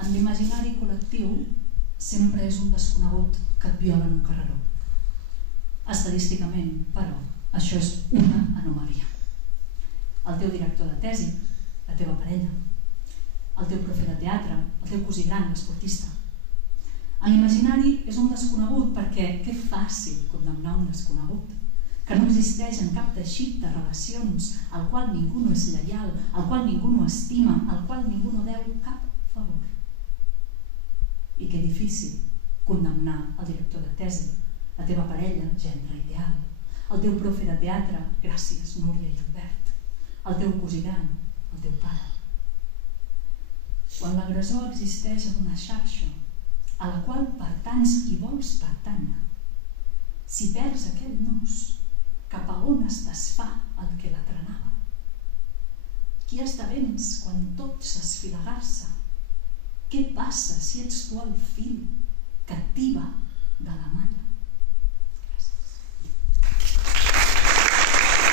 En l'imaginari col·lectiu sempre és un desconegut que et viola en un carreró. Estadísticament, però, això és una anomalia. El teu director de tesi, la teva parella, el teu profe de teatre, el teu cosí gran, l'esportista. En l'imaginari és un desconegut perquè que fàcil condemnar un desconegut, que no existeix en cap teixit de relacions, al qual ningú no és lleial, al qual ningú no estima, al qual ningú no deu cap favor. I que difícil condemnar el director de tesi, la teva parella, gendre ideal, el teu profe de teatre, gràcies Núria i Albert, el teu cosí gran, el teu pare. Quan l'agressor existeix en una xarxa a la qual pertanys i vols pertànyer, si perds aquell nus, cap a on es desfà el que la trenava? Qui esdevens quan tot s'esfilagarsa? Què passa si ets tu el fil que tiba